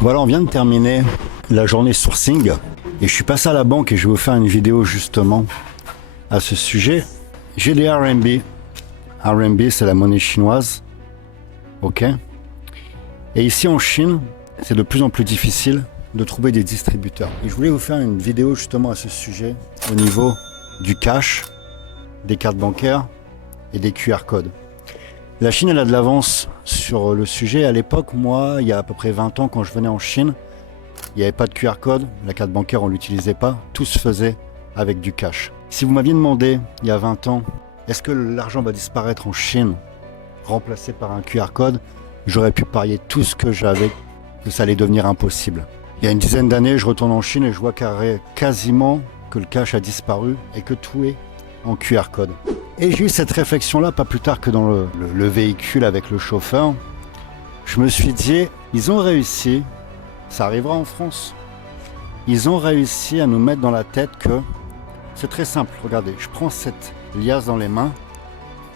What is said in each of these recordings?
Voilà, on vient de terminer la journée sourcing et je suis passé à la banque et je vais vous faire une vidéo justement à ce sujet. J'ai des RMB. RMB, c'est la monnaie chinoise. Ok. Et ici en Chine, c'est de plus en plus difficile de trouver des distributeurs. Et je voulais vous faire une vidéo justement à ce sujet au niveau du cash, des cartes bancaires et des QR codes. La Chine, elle a de l'avance sur le sujet. À l'époque, moi, il y a à peu près 20 ans, quand je venais en Chine, il n'y avait pas de QR code, la carte bancaire, on ne l'utilisait pas. Tout se faisait avec du cash. Si vous m'aviez demandé, il y a 20 ans, est-ce que l'argent va disparaître en Chine, remplacé par un QR code, j'aurais pu parier tout ce que j'avais que ça allait devenir impossible. Il y a une dizaine d'années, je retourne en Chine et je vois quasiment que le cash a disparu et que tout est en QR code. Et j'ai eu cette réflexion-là pas plus tard que dans le véhicule avec le chauffeur. Je me suis dit, ils ont réussi, ça arrivera en France, ils ont réussi à nous mettre dans la tête que c'est très simple. Regardez, je prends cette liasse dans les mains,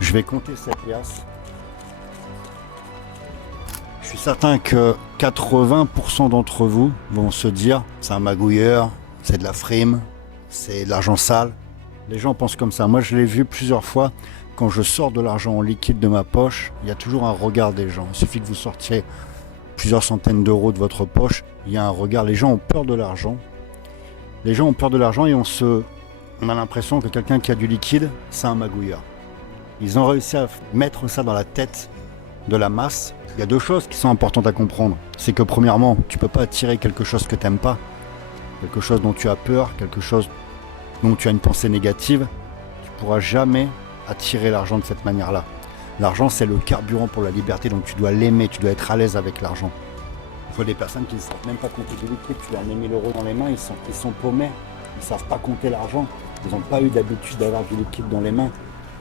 je vais compter cette liasse. Je suis certain que 80% d'entre vous vont se dire, c'est un magouilleur, c'est de la frime, c'est de l'argent sale. Les gens pensent comme ça. Moi, je l'ai vu plusieurs fois. Quand je sors de l'argent en liquide de ma poche, il y a toujours un regard des gens. Il suffit que vous sortiez plusieurs centaines d'euros de votre poche, il y a un regard. Les gens ont peur de l'argent. Les gens ont peur de l'argent et on a l'impression que quelqu'un qui a du liquide, c'est un magouilleur. Ils ont réussi à mettre ça dans la tête de la masse. Il y a deux choses qui sont importantes à comprendre. C'est que premièrement, tu ne peux pas attirer quelque chose que tu n'aimes pas, quelque chose dont tu as peur, quelque chose dont tu as une pensée négative. Tu ne pourras jamais attirer l'argent de cette manière-là. L'argent, c'est le carburant pour la liberté, donc tu dois l'aimer, tu dois être à l'aise avec l'argent. Il faut des personnes qui ne savent même pas compter du liquide. Tu leur mets 1000 euros dans les mains, ils sont paumés, ils ne savent pas compter l'argent. Ils n'ont pas eu d'habitude d'avoir du liquide dans les mains.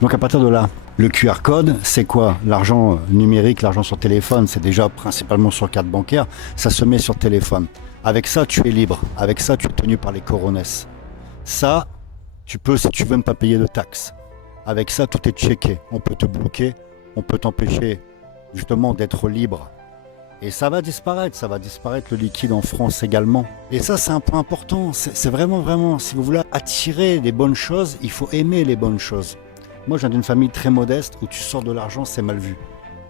Donc à partir de là, le QR code, c'est quoi? L'argent numérique, l'argent sur téléphone, c'est déjà principalement sur carte bancaire, ça se met sur téléphone. Avec ça, tu es libre. Avec ça, tu es tenu par les corones. Ça, tu peux, si tu veux, ne pas payer de taxes. Avec ça, tout est checké. On peut te bloquer, on peut t'empêcher justement d'être libre. Et ça va disparaître le liquide en France également. Et ça, c'est un point important. C'est vraiment, si vous voulez attirer des bonnes choses, il faut aimer les bonnes choses. Moi, je viens d'une famille très modeste où tu sors de l'argent, c'est mal vu.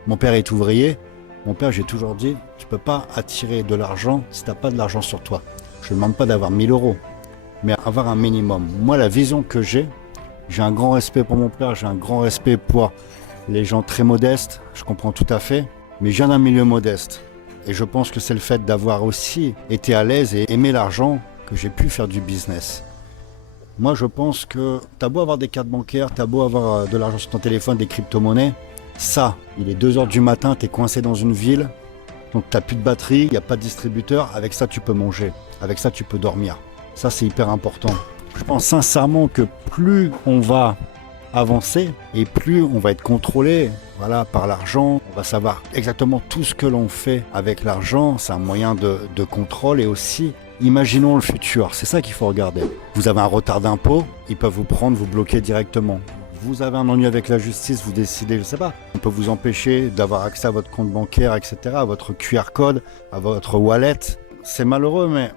Mon père est ouvrier. Mon père, j'ai toujours dit, tu ne peux pas attirer de l'argent si tu n'as pas de l'argent sur toi. Je ne demande pas d'avoir 1000 euros, mais avoir un minimum. Moi, la vision que j'ai un grand respect pour mon père, j'ai un grand respect pour les gens très modestes, je comprends tout à fait, mais je viens d'un milieu modeste. Et je pense que c'est le fait d'avoir aussi été à l'aise et aimé l'argent que j'ai pu faire du business. Moi, je pense que tu as beau avoir des cartes bancaires, tu as beau avoir de l'argent sur ton téléphone, des crypto-monnaies, ça, il est 2 h du matin, tu es coincé dans une ville, donc tu n'as plus de batterie, il n'y a pas de distributeur, avec ça tu peux manger, avec ça tu peux dormir. Ça, c'est hyper important. Je pense sincèrement que plus on va avancer et plus on va être contrôlé par l'argent, on va savoir exactement tout ce que l'on fait avec l'argent, c'est un moyen de contrôle et aussi, imaginons le futur, c'est ça qu'il faut regarder. Vous avez un retard d'impôt, ils peuvent vous prendre, vous bloquer directement. Vous avez un ennui avec la justice, vous décidez, je ne sais pas, on peut vous empêcher d'avoir accès à votre compte bancaire, etc., à votre QR code, à votre wallet. C'est malheureux, mais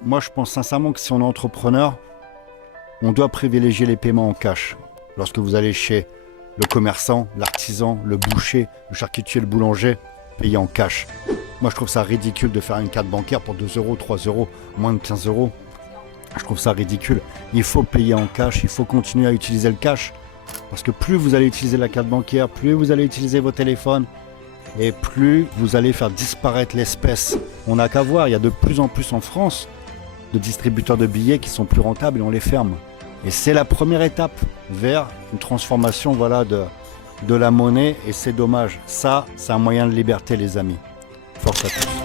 moi je pense sincèrement que si on est entrepreneur, on doit privilégier les paiements en cash. Lorsque vous allez chez le commerçant, l'artisan, le boucher, le charcutier, le boulanger, payer en cash. Moi je trouve ça ridicule de faire une carte bancaire pour 2 euros, 3 euros, moins de 15 euros. Je trouve ça ridicule. Il faut payer en cash, il faut continuer à utiliser le cash. Parce que plus vous allez utiliser la carte bancaire, plus vous allez utiliser vos téléphones et plus vous allez faire disparaître l'espèce. On n'a qu'à voir, il y a de plus en plus en France de distributeurs de billets qui sont plus rentables et on les ferme. Et c'est la première étape vers une transformation de la monnaie et c'est dommage. Ça, c'est un moyen de liberté les amis. Force à tous.